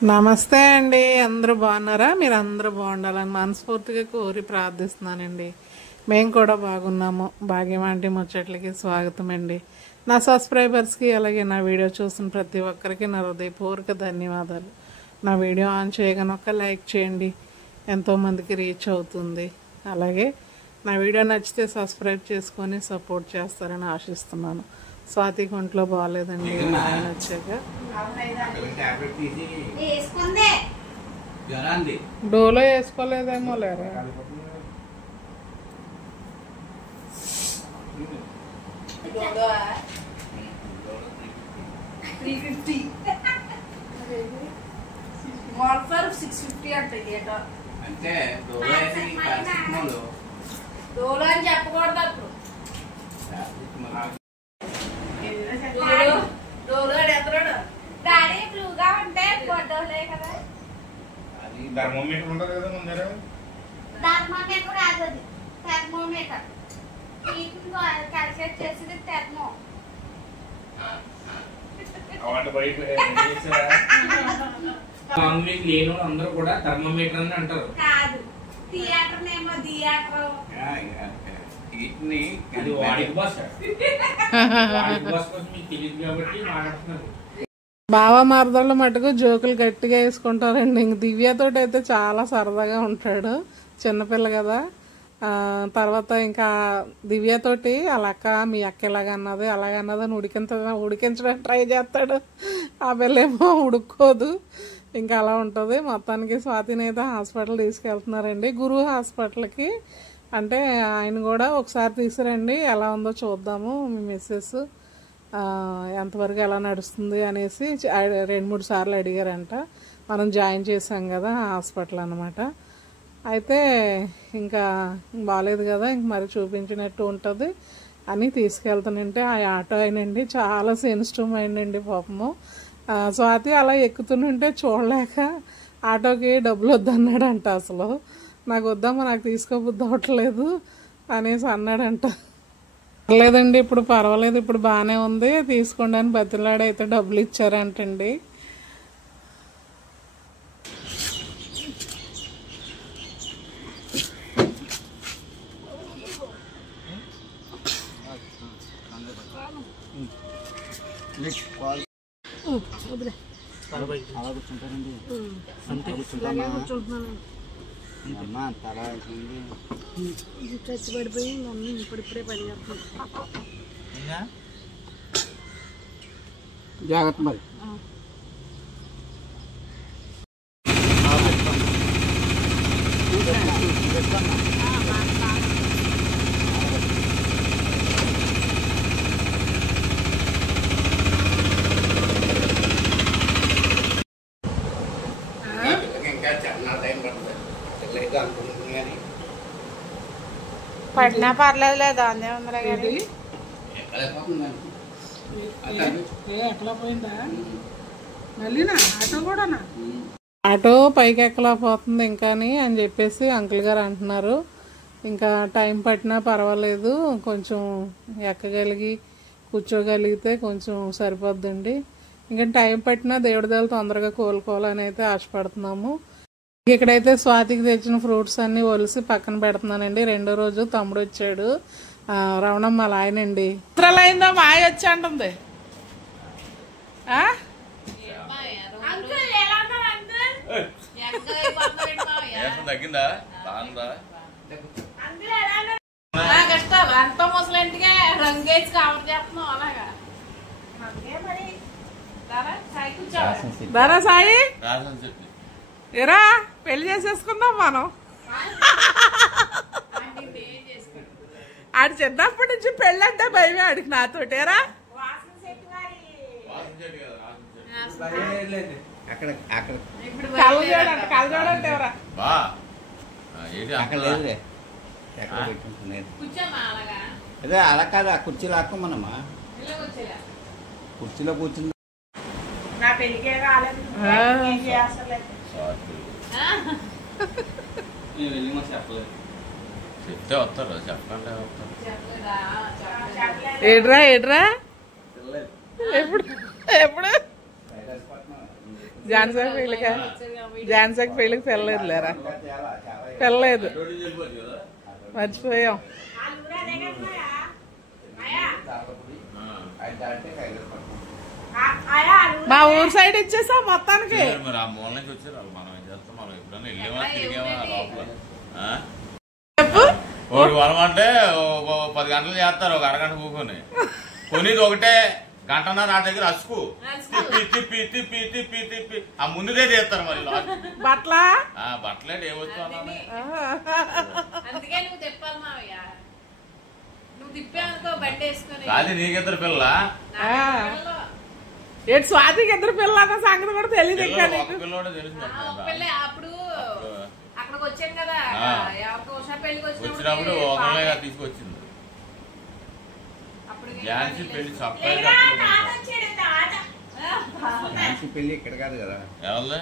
నమస్తే అండి. అందరూ బాగున్నారా? మీరు అందరూ బాగుండాలని మనస్ఫూర్తిగా కోరి ప్రార్థిస్తున్నానండి. మేము కూడా బాగున్నాము. భాగ్యమాంటి ముచ్చట్లకి స్వాగతం అండి. నా సబ్స్క్రైబర్స్కి అలాగే నా వీడియో చూసిన ప్రతి ఒక్కరికి నా హృదయపూర్వక ధన్యవాదాలు. నా వీడియో ఆన్ చేయగానే ఒక లైక్ చేయండి, ఎంతోమందికి రీచ్ అవుతుంది. అలాగే నా వీడియో నచ్చితే సబ్స్క్రైబ్ చేసుకొని సపోర్ట్ చేస్తారని ఆశిస్తున్నాను. స్వాతికి ఒంట్లో బాగాలేదండి. ఆయన వచ్చాక డోలో వేసుకోలేదేమో లేరా. డోలో అని చెప్పకూడదు అప్పుడు. డాడీ బ్లూగా ఉంటే ఫోటోలే కదా. అది థర్మోమీటర్ ఉంటుంది కదా మన దగ్గర. థర్మోమీటర్ కాదు, అది థర్మోమీటర్. క్యాల్కులేట్ చేసేది థర్మో. అవార్డు బయట లేను అందరూ కూడా థర్మోమీటర్ అని అంటారు. కాదు, థియేటర్ నేమో థియేటర్. ఇది వాడికి బస్ కోసం మీకు తెలియదు కాబట్టి మాట్లాడుతున్నారు. బావ మరదళ్ళు మటుకు జోకులు గట్టిగా వేసుకుంటారండి. ఇంక దివ్యతోటి అయితే చాలా సరదాగా ఉంటాడు, చిన్నపిల్ల కదా. తర్వాత ఇంకా దివ్యతోటి వాళ్ళ అక్క మీ అక్క ఎలాగన్నది అలాగన్నది అని ఉడికించడానికి ట్రై చేస్తాడు. ఆ పిల్లేమో ఉడుక్కోదు. ఇంకా అలా ఉంటుంది. మొత్తానికి స్వాతిని అయితే హాస్పిటల్ తీసుకెళ్తున్నారండి, గురు హాస్పిటల్కి. అంటే ఆయన కూడా ఒకసారి తీసుకురండి, ఎలా ఉందో చూద్దాము, మీ మిస్సెస్ ఎంతవరకు ఎలా నడుస్తుంది అనేసి 2-3 సార్లు అడిగారంట. మనం జాయిన్ చేసాం కదా హాస్పిటల్ అన్నమాట. అయితే ఇంకా బాగాలేదు కదా, ఇంక మరి చూపించినట్టు ఉంటుంది అని తీసుకెళ్తానంటే ఆ ఆటో అయినండి చాలా సెన్సిటివ్ అయిందండి పాపము. స్వాతి అలా ఎక్కుతుంటే చూడలేక ఆటోకి డబ్బులు వద్దన్నాడంట. అసలు నాకు వద్దమ్మా, నాకు తీసుకోబుద్ధి అవ్వట్లేదు అనేసి అన్నాడంట. పర్లేదండి, ఇప్పుడు పర్వాలేదు, ఇప్పుడు బాగానే ఉంది, తీసుకోండి అని బతిలాడైతే డబ్బులు ఇచ్చారంటండి. చచ్చిపడిపోయి ఇప్పుడిప్పుడే పని జాగ్రత్త మరి. పడినా పర్లేదు లేదా అందే ఉందిలే కానీ ఎక్కలా పోయిందా మళ్ళీనా ఆటో కూడానా? ఆటో పైకి ఎక్కలేకపోతుంది ఇంకా అని చెప్పేసి అంకుల్ గారు అంటున్నారు. ఇంకా టైం పట్టినా పర్వాలేదు, కొంచెం ఎక్కగలిగి కూర్చోగలిగితే కొంచెం సరిపోద్దండి. ఇంకా టైం పట్టినా దేవుడి దయలు తొందరగా కోలుకోవాలని అయితే ఆశపడుతున్నాము. ఇక్కడైతే స్వాతికి తెచ్చిన ఫ్రూట్స్ అన్ని ఒలిసి పక్కన పెడుతున్నానండి. 2వ రోజు తమ్ముడు వచ్చాడు, రవణమ్మ వాళ్ళ ఆయనండి. అయిందో మాయ వచ్చి అంటుంది. ఎంతో ముసలింటిగా రంగేసి కవర్ చేస్తున్నావు అలాగా. దారా సాయి ఎరా పెళ్లి చేసేసుకుందాం మనం. ఆడు చిన్నప్పటి నుంచి పెళ్ళి అంటే భయమే ఆడికి నాతోటేరా. కలజోడంటే ఎవరా అదే అలా కాదు, ఆ కుర్చీలో ఆక్కమన్నమ్మా, కుర్చీలో కూర్చుంది. నా పెళ్ళికే కాలేదు. చెప్తే వస్తారు, చెప్పండి. ఏడ్రా ఎప్పుడు ఎప్పుడు జాన్సాకి పెళ్ళికా జాన్సాకి పెళ్ళికి పెళ్ళలేదు లేరా పెళ్ళలేదు మర్చిపోయాం మా ఊరు సైడ్ ఇచ్చేసా మొత్తానికి మరి ఆ మూల నుంచి వచ్చారు మనం ఏం చేస్తాం మనం ఎప్పుడైనా వెళ్ళామా తిరిగామా లోపల చెప్పు ఒకటి వనం అంటే 10 గంటలు చేస్తారు ఒక అరగంట కూకొని కొనిది ఒకటే గంటన్నర ఆ దగ్గర అసుకు తిప్పి తిప్పి తిప్పి తిప్పి తిప్పి ఆ ముందుదే చేస్తారు మరి బట్లా బట్టలేడు ఏమొచ్చు అందుకే నువ్వు తిప్పాలి మావయ్య నువ్వు తిప్పానుకో బండి వేసుకొని కాదు నీకిద్దరు పిల్ల ఏడు స్వాతికి ఇద్దరు పిల్లలు అన్న సంగతి కూడా తెలియదు ఇంకా నీకు పిల్లోడే తెలుసు అప్పుడు అక్కడికి వచ్చాను కదా ఎవరికి ఉషా పెళ్లికి వచ్చినప్పుడు ఒకళ్ళే తీసుకొచ్చింది ఝాన్సీ పెళ్లి సర్ప్రైజ్ పెళ్లి ఇక్కడ కాదు కదా ఎవరిది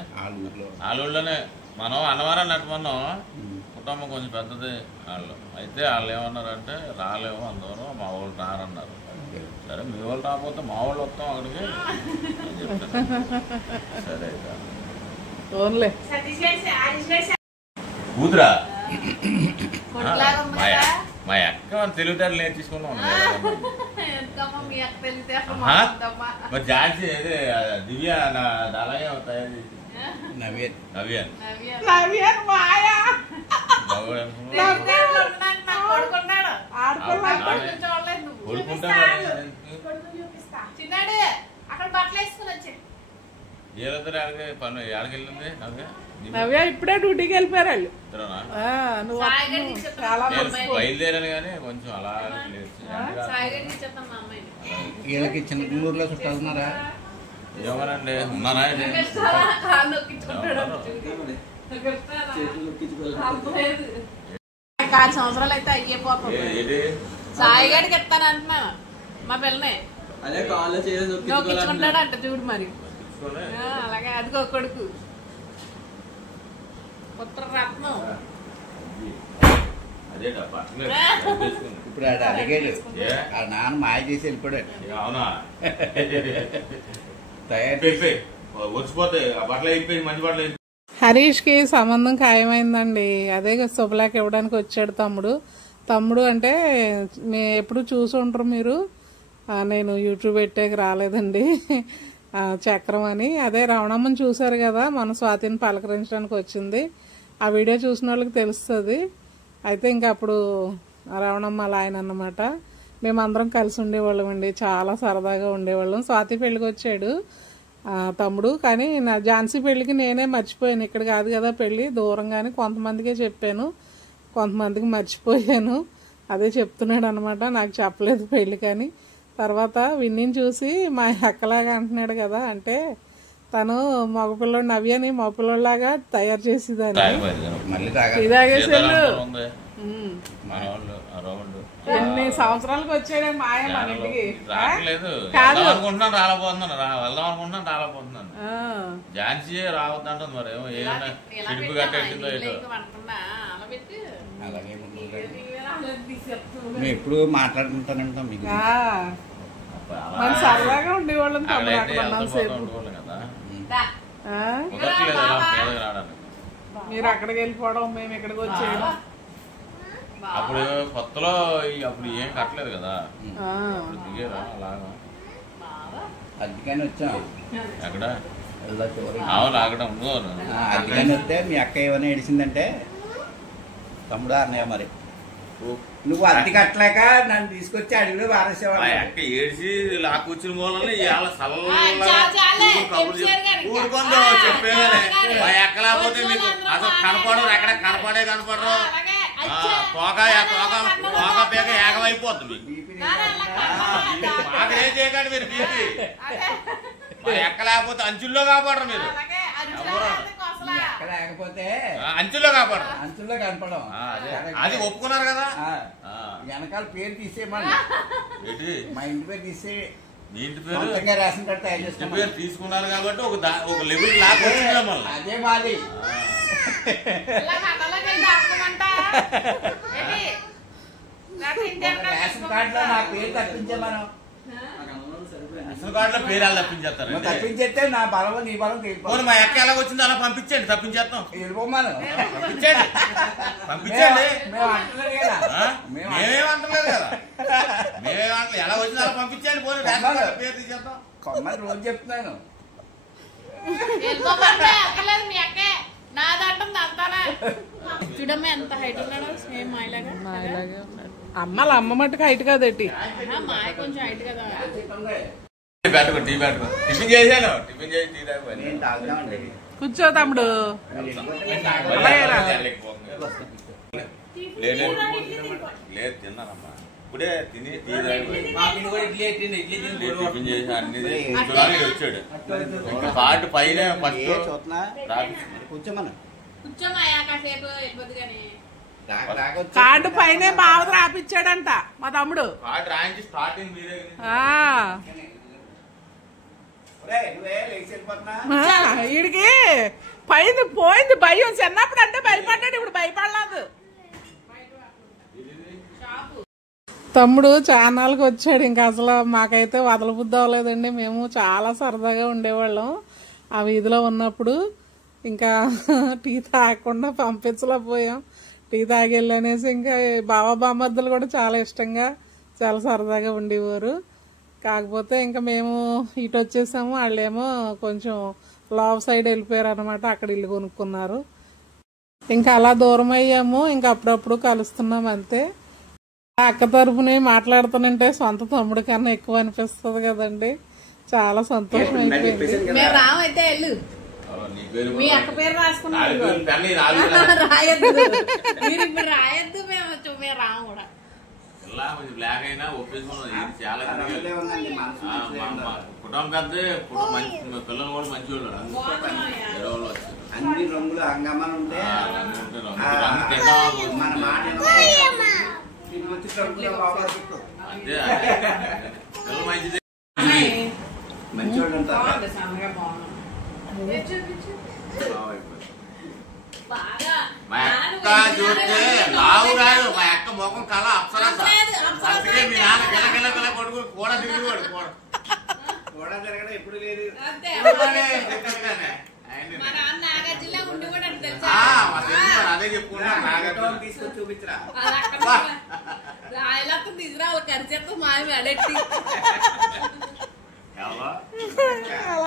ఆళ్ళూళ్ళోనే మనం అన్నవరం నట్టుకున్నాం కుటుంబం కొంచెం పెద్దది వాళ్ళు అయితే వాళ్ళు ఏమన్నారంటే రాలేము అందరూ మా వాళ్ళు రారన్నారు సరే మీ వాళ్ళు రాకపోతే మా వాళ్ళు వస్తాం అక్కడికి అని చెప్తాను సరే కూతురా మా అక్క తెలుగుతారు నేర్చుకున్నాం మరి ఝాన్సీ దివ్య అలాగే తయారు చేసి నవ్యాన్ చిన్నాడు అక్కడ బట్టలు వేసుకుని వచ్చి పన్ను ఎక్కడికెళ్ళింది నవ్య ఇప్పుడే డ్యూటీకి వెళ్ళిపోయారు వాళ్ళు బయలుదేరాను కానీ కొంచెం అలా వీళ్ళకి చిన్నూరులో చుట్టాలున్నారా ఏమనండి ఉన్నారా 6 సంవత్సరాలు అయితే అయ్యిపోతుంది సాయిగాడికి ఇస్తాను అంటున్నాను మా పిల్లని నొక్కించుకుంటాడు అంట చూడు మరి అలాగే అదిగో కొడుకు పుత్రరత్నం ఇప్పుడు ఆడు అడిగాడు ఆ నాన్న మాయ చేసి వెళ్ళిపోయాడు అవునా తయారు వచ్చిపోతాయి ఆ బట్టలు అయిపోయి మంచి బట్టలు హరీష్ కి సంబంధం ఖాయమైందండి అదే శుభలేఖ ఇవ్వడానికి వచ్చాడు తమ్ముడు అంటే ఎప్పుడు చూసి ఉంటారు మీరు నేను యూట్యూబ్ పెట్టేకి రాలేదండి చక్రం అని అదే రవణమ్మని చూసారు కదా మన స్వాతిని పలకరించడానికి వచ్చింది ఆ వీడియో చూసిన వాళ్ళకి తెలుస్తుంది అయితే ఇంకా అప్పుడు రవణమ్మ అలా ఆయన అన్నమాట మేమందరం కలిసి ఉండేవాళ్ళం అండి చాలా సరదాగా ఉండేవాళ్ళం స్వాతి పెళ్ళికి వచ్చాడు తమ్ముడు కానీ నా ఝాన్సీ పెళ్ళికి నేనే మర్చిపోయాను ఇక్కడ కాదు కదా పెళ్ళి దూరంగానే కొంతమందికే చెప్పాను కొంతమందికి మర్చిపోయాను అదే చెప్తున్నాడు అనమాట నాకు చెప్పలేదు పెళ్ళి కానీ తర్వాత విన్నీని చూసి మా అక్కలాగా అంటున్నాడు కదా అంటే తను మగపిల్లోడు నవ్యని మగపిల్లోలాగా తయారు చేసేదాన్ని ఇదాగేసాడు ఎన్ని సంవత్సరాలకు వచ్చాడే మాయ మన ఇంటికి కాదు వెళ్దాం అనుకుంటున్నాను రాలేకపోతున్నాను ఝాన్సీ రావద్దంటుంది మరి ఏమో ఏమైనా చిడుపు కట్టేసిందో ఏదో అలాగే మేము ఎప్పుడు మాట్లాడుకుంటానంటాం మీకు సరదాగా ఉండేవాళ్ళం మీరు అక్కడికి వెళ్ళిపోవడం మేము ఇక్కడికి వచ్చేయడం అప్పుడు కొత్తలో అప్పుడు ఏం కట్టలేదు కదా దిగేరా అలాగా అందుకని వచ్చాం ఎక్కడ అవును అక్కడ అందుకని వస్తే మీ అక్క ఏమైనా ఏడిసిందంటే తమ్ముడా అన్నయ్య మరి నువ్వు అద్దె కట్టలేక నన్ను తీసుకొచ్చి అడిగిలో వారేసేవాడు అక్క ఏడిసి ఇలా కూర్చుని మూలని ఇవాళ ఊరుకుందో చెప్పేవారే ఎక్క లేకపోతే మీకు అసలు కనపడరు ఎక్కడ కనపడరు తోక పేక ఏకమైపోద్ది మీకు మాకేం చేయకండి మీరు బీపీ ఎక్క లేకపోతే అంచుల్లో కాపాడరు మీరు లేకపోతే అంచుల్లో కాపాడరు అంచుల్లో కనపడం అది ఒప్పుకున్నారు కదా వెనకాల పేరు తీసేయమని మా ఇంటి పేరు తీసే మీ ఇంటి పేరు రేషన్ కార్డు తయారు చేసిన పేరు తీసుకున్నారు కాబట్టి ఒక లెవెల్ లాగా వచ్చిందా మళ్ళీ అదే మాది రేషన్ కార్డులో నా పేరు తప్పించే మనం అసలు కార్డులో పేరు ఎలా తప్పించేస్తారు? తప్పించేస్తే నా బలం నీ బలం మా అక్క ఎలా వచ్చిందో అలా పంపించండి, తప్పించేస్తాం. వెళ్ళిపోమాను పంపించండి పంపించండి. మేమేమంటలేదు మేమేమంటలేదు కదా, మేమేమంటలేదు. ఎలా వచ్చిందో అలా పంపించండి. పోనీ రేషన్ కార్డు పేరు తీసేద్దాం. కొమ్మని రోజు చెప్తున్నాను. అక్కలేదు మీ అక్కే నాదంటుంది అంతానే. చూడమ్మ ఎంత హైట్ ఉన్నాడు, సేమ్ మాయలాగా. అమ్మల అమ్మ మట్టుకు హైట్ కాదేటి, మాయ కొంచెం హైట్ కదా. పెట్టుకో, టీ పెట్టుకో. టిఫిన్ చేశాను, టిఫిన్ చేసి టీ తాగుతాను. నేను తాగుతామండి. కూర్చో తమ్ముడు. లేదు తిన్నానమ్మా, ఇప్పుడే తిని టీ తాగిపోయి టిఫిన్ చేసి అన్ని వచ్చాడు. ఇంకా పాటు పైన కూర్చోమను. కూర్చోమాయా కాసేపు ఇబ్బంది కానీ. కార్డు పైనే బావ రాపిచ్చాడంట మా తమ్ముడు. పాటు రాయించి స్టార్టింగ్ మీరే. వీడికి పైన పోయింది భయం. చిన్నప్పుడు అంటే భయపడ్డాడు, ఇప్పుడు భయపడలేదు. తమ్ముడు చాన్నాళ్ళకి వచ్చాడు. ఇంకా అసలు మాకైతే వదలబుద్ధి అవ్వలేదండి. మేము చాలా సరదాగా ఉండేవాళ్ళం ఆ వీధిలో ఉన్నప్పుడు. ఇంకా టీ తాగకుండా పంపించలేకపోయాం. టీ తాగెళ్ళనేసి ఇంకా బావ బామ్మర్దులు కూడా చాలా ఇష్టంగా చాలా సరదాగా ఉండేవారు. కాకపోతే ఇంకా మేము ఇటు వచ్చేసాము, వాళ్ళేమో కొంచెం లావ్ సైడ్ వెళ్ళిపోయారు అనమాట. అక్కడ ఇల్లు కొనుక్కున్నారు. ఇంకా అలా దూరం అయ్యాము. ఇంకా అప్పుడప్పుడు కలుస్తున్నాం అంతే. అక్క తరపుని మాట్లాడుతానంటే సొంత తమ్ముడి కన్నా ఎక్కువ అనిపిస్తుంది కదండి. చాలా సంతోషం అయిపోయింది. మేము రామైతే వెళ్ళు, మీ అక్క పేరు రాసుకున్నాం. రాయద్దు మీరు ఇప్పుడు రాయద్దు, మేము రాము కూడా. బ్లాక్ అయినా ఒప్పేసుకున్నది చాలా కుటుంబం పెద్ద పిల్లలు కూడా మంచి వాళ్ళు. అన్ని రంగులు హంగామా ఉంటే మన మాట మంచిది. మంచివాళ్ళు ఉంటారు. మా అక్క చూస్తే లావు రాదు, మా అక్క ముఖం కళ అప్సరా. అందుకే మీ నాన్న గిలగిల గిల కొడుకు కూడా తిరిగివాడు. కూడా తిరగడం ఎప్పుడు లేదు. అదే చెప్పుకున్నా. తీసుకొని చూపించరా తీసుకురా ఖర్చు మాయ వెడెట్టి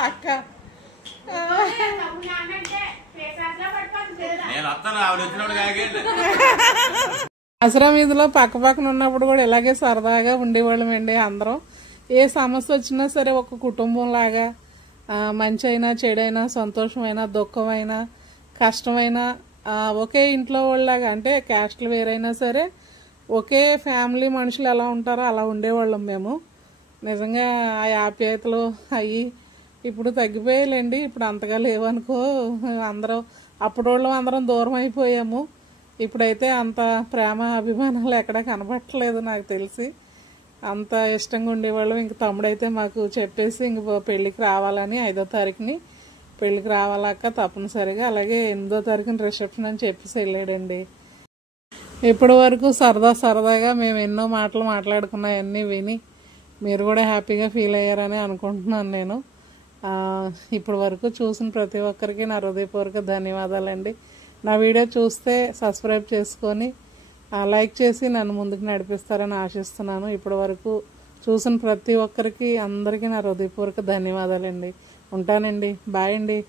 అక్క నేను వస్తాను, ఆవిడ వచ్చినప్పుడు కాగండి. దసరా వీధిలో పక్క పక్కన ఉన్నప్పుడు కూడా ఇలాగే సరదాగా ఉండేవాళ్ళం అండి. అందరం ఏ సమస్య వచ్చినా సరే ఒక కుటుంబం లాగా, మంచి అయినా చెడైనా, సంతోషమైనా దుఃఖమైనా కష్టమైనా ఒకే ఇంట్లో వాళ్ళలాగా, అంటే క్యాస్ట్లు వేరైనా సరే ఒకే ఫ్యామిలీ మనుషులు ఎలా ఉంటారో అలా ఉండేవాళ్ళం మేము. నిజంగా ఆ ఆప్యాయతలు అయ్యి ఇప్పుడు తగ్గిపోయాలండి. ఇప్పుడు అంతగా లేవనుకో. అందరం అప్పుడోళ్ళం అందరం దూరం అయిపోయాము. ఇప్పుడైతే అంత ప్రేమ అభిమానాలు ఎక్కడా కనబట్టలేదు నాకు తెలిసి. అంత ఇష్టంగా ఉండేవాళ్ళం. ఇంక తమ్ముడైతే మాకు చెప్పేసి ఇంక పెళ్ళికి రావాలని 5వ తారీఖుని పెళ్ళికి రావాలక్క తప్పనిసరిగా, అలాగే 8వ తారీఖున రిసెప్షన్ అని చెప్పేసి వెళ్ళాడండి. ఇప్పటి వరకు సరదాగా మేము ఎన్నో మాటలు మాట్లాడుకున్నాయన్నీ విని మీరు కూడా హ్యాపీగా ఫీల్ అయ్యారని అనుకుంటున్నాను నేను. ఇప్పటి వరకు చూసిన ప్రతి ఒక్కరికి నా హృదయపూర్వక ధన్యవాదాలండి. నా వీడియో చూస్తే సబ్స్క్రైబ్ చేసుకొని లైక్ చేసి నన్ను ముందుకు నడిపిస్తారని ఆశిస్తున్నాను. ఇప్పటి వరకు చూసిన ప్రతి ఒక్కరికి అందరికీ నా హృదయపూర్వక ధన్యవాదాలండి. ఉంటానండి. బాయ్ అండి.